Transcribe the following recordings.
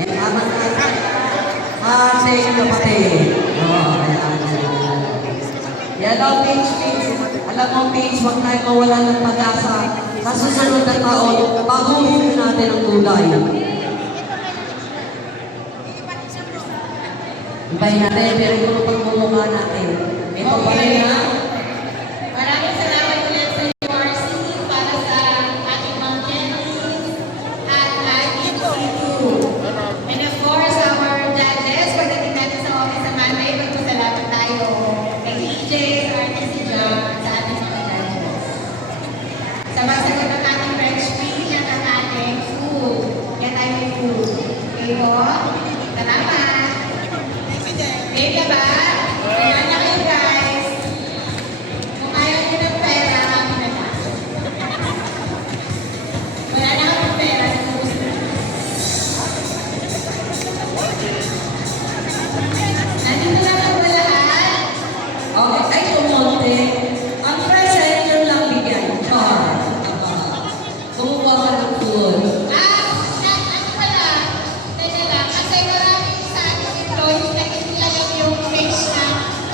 Ayan, aman ka. Ating kapatid. Yellow page, page. Alam mo, page, huwag tayo mawala ng pag-asa. Sa susunod na taon, baguhin natin ang kulay. Ibahin natin, pero kung pagmumukha natin. Ito pa rin na. Maraming salamat ulit sa URC para sa ating mga Genesis at ating And of course, our judges, pagdating natin sa office sa Monday, magpasalamat tayo kay EJ, sa RTC John, sa ating mga judges. Sa masagot ng ating French speech at ang ating food. Yan tayo may food. Okay po? Salamat! Game na ba? Kailan na kayo guys? Kung ayaw nyo ng pera, kami na lang. Wala na kami pera sa gusto. Nandito na lang ba lahat? Okay, ay kumonte. Ang present yun lang bigyan. Char. Kumuha ka ng food. Ano pala? Teka lang. Kasi maraming sa ating employees na inilagan yung page na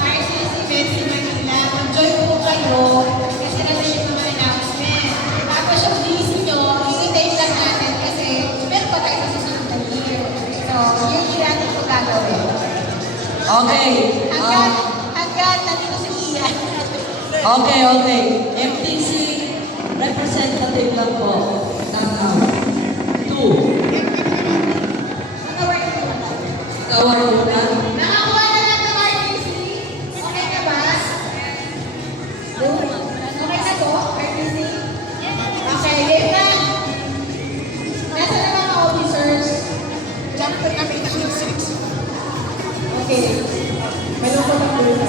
RCS Events in Manila. Mag-join po kayo kasi nandun yung mga announcement. Tapos yung DC nyo, i-date lang natin kasi meron pa tayo sa susunod na year. So, yun yung natin po gagawin. Okay. Hanggat nandito si Ian. Okay, okay. MTC representative lang po. Tama. 2. Mga work ko na. Kawar mo na. Nakakuha na lang ng RTC? Okay na ba? Okay na to, RTC? Okay, game na. Nasa na mga officers? Okay. Malungkot ang ulo.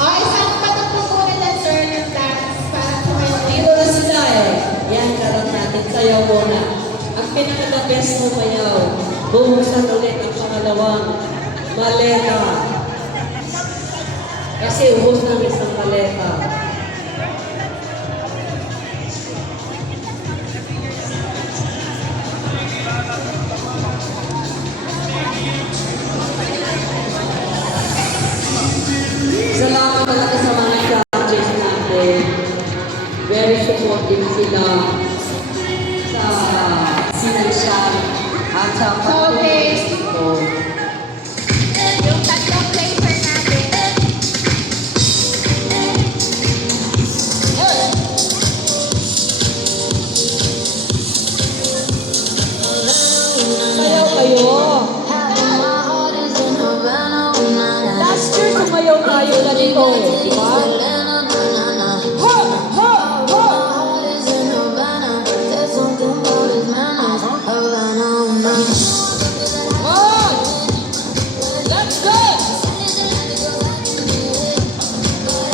Okay, saan patutulungan lang, sir, ng plans para sa kayo? Dito na sila eh. Yan, karoon natin. Sayaw muna. Ang pinaka-the best mo mayaw. Bumusan ulit ang pangalawang maleta. Kasi ubos ng isang maleta. Salamat talaga sa mga judges natin. Very supportive sila sa sinansyan at sa pagtulong dito. Yung tatlong flavor natin. Sayaw kayo. Last year, sumayaw tayo ganito eh. Di ba? Ha! Ha! Ha! One! Let's go!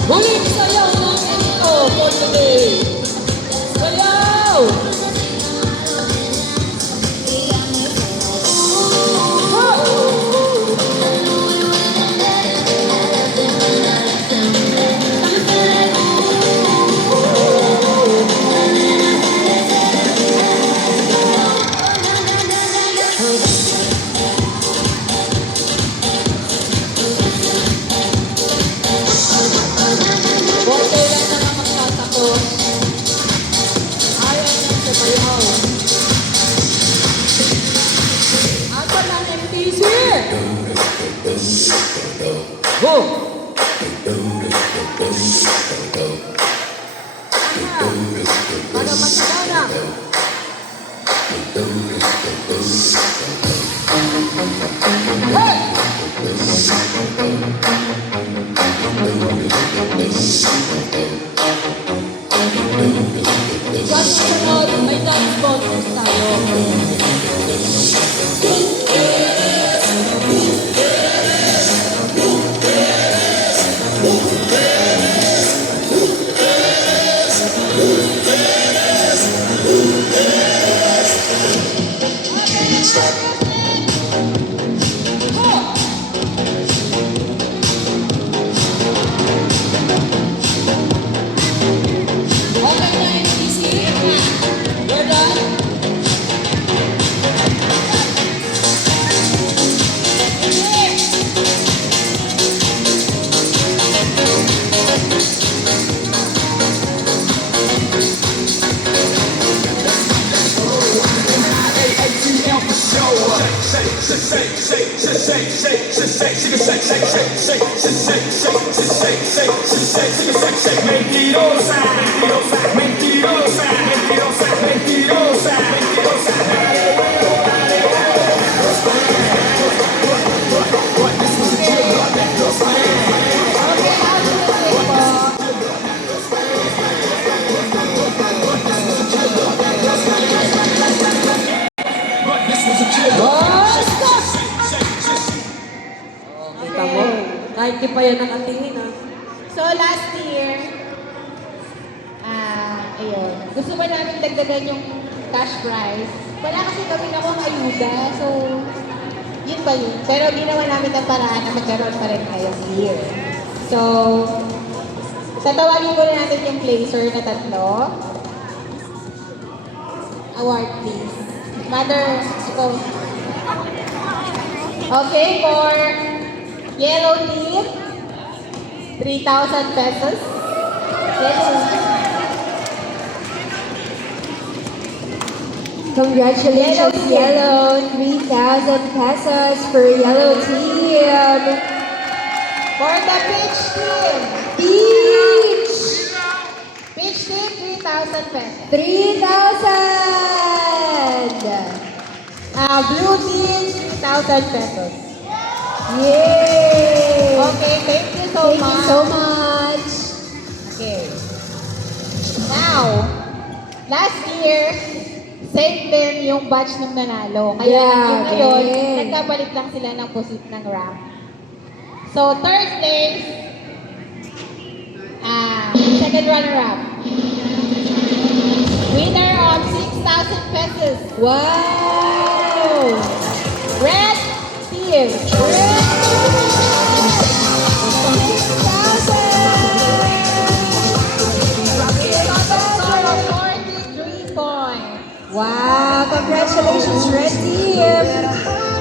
Huling sayaw namin ito for today. Sayaw! Ha! Konti lang naman magtatapos. Ayaw nang sumayaw. Ako ng MTC! Go! Para magkana. Hey! Sa susunod, may dance sponsors tayo. Okay na, MTC. Mentirosa, mentirosa, mentirosa, mentirosa, mentirosa. Kita mo? Kahit di pa yan nakatingin ha. So last year, ayun, gusto ba namin dagdagan yung cash prize? Wala kasi kami nakuha ayuda, so yun ba yun? Pero ginawa namin ng paraan na magkaroon pa rin ngayong year. So, tatawagin ko na natin yung placer na tatlo. Award please. Mother, go. Okay, for yellow team, 3,000 pesos. Congratulations, Yellow. 3,000 pesos for Yellow team. For the peach team, Peach, peach team, 3,000 pesos. 3,000. Blue team, 3,000 pesos. Yay. Okay, thank you so Thank much. you so much. Okay. Now, last year, same din yung batch ng nanalo. Kaya Yeah, yung ngayon, okay. nagkapalit lang sila ng ng rank. So, third place, second runner-up. Winner of 6,000 pesos. Wow. Red team. Total of 43 points. Wow, congratulations, Red Team.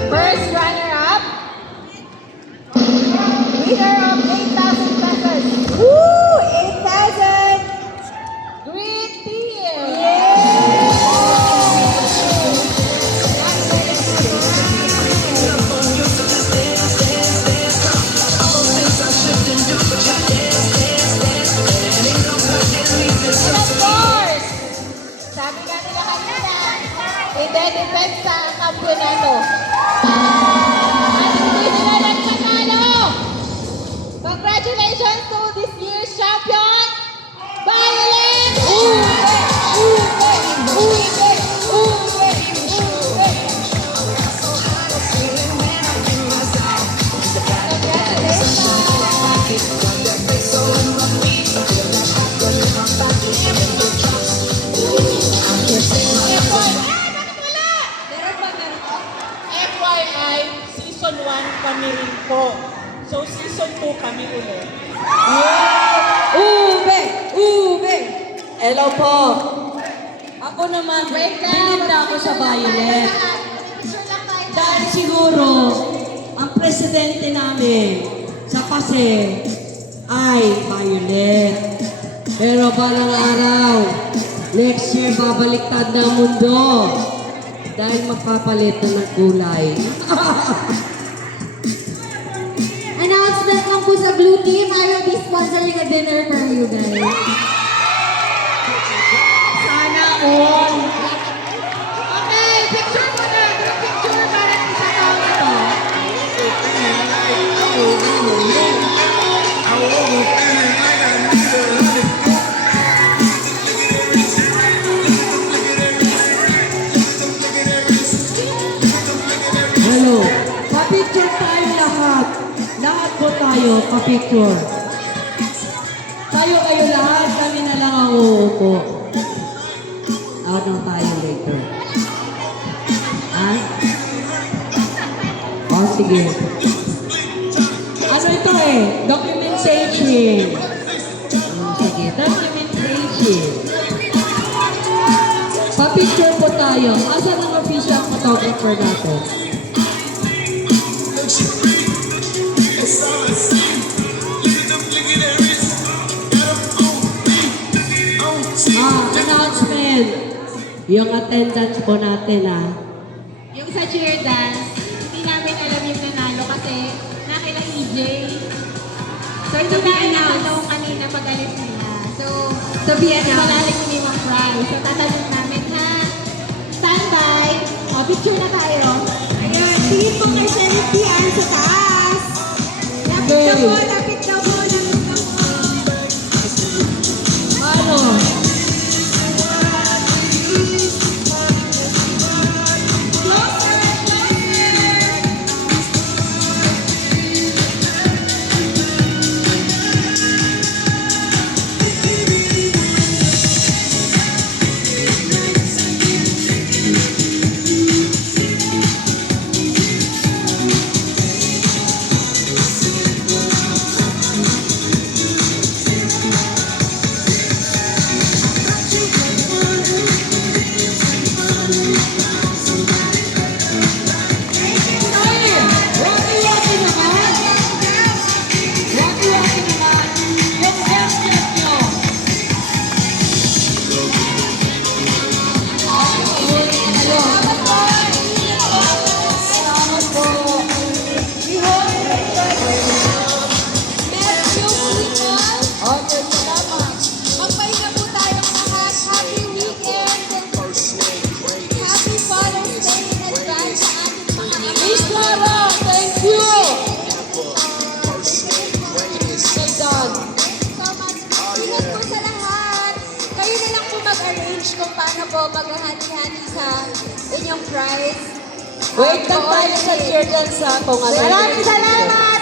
First runner-up, winner of 8,000 pesos. Woo, 8,000. Green team. And of course, sabi nga nila kanina, hindi depends sa kampiyonato. At hindi sila nagtatalo. Congratulations to this year's champion, Violet! FYI, season 1 kami rin po. So, season 2 kami ulit. Ube! Ube! Hello po. Ako naman, Wait lang, bilib na ako sa Violet. Picture lang tayo. Dahil siguro, ang presidente namin sa PASE ay Violet. Pero balang araw, next year babaliktad na ang mundo. Dahil magpapalit na ng kulay. Announcement lang po sa Blue Team. I will be sponsoring a dinner for you guys. Sana all. Okay, picture mo na. Group picture para sa tao ito. Hello. Pa-picture tayo lahat. Lahat po tayo, pa-picture. Tayo kayo lahat, kami na lang ang uupo. Out na tayo later. Ha? Oh, sige. Ano ito eh? Documentation. Sige, documentation. Pa-picture po tayo. Asan ang official photographer natin? Announcement. Yung attendance po natin Yung sa cheer dance, hindi namin alam yung nanalo kasi nakila EJ. So, ito na ang nakalong kanina pag-alis nila. So, To be announced. malalim yung limang prize. So, tatanong namin ha. Standby. O, picture na tayo. Ayan, tingin po kay Sheriff Pian sa taas. Lapit na po, lapit na po, lapit na po. Ano? Closer, closer. Waki-waki naman! Waki-waki naman! Yung bracelet nyo! Salamat po! Medyo people. Okay, salamat! Magpahinga po tayong lahat. Happy weekend. Happy Father's Day in advance sa ating mga ama. Miss Clara, thank you! Say done. So much. Ingat po sa lahat. Kayo na lang po mag-arrange kung paano po maghahati-hati sa inyong prize. Wait lang tayo sa chair dyan sa kung ano. Maraming salamat!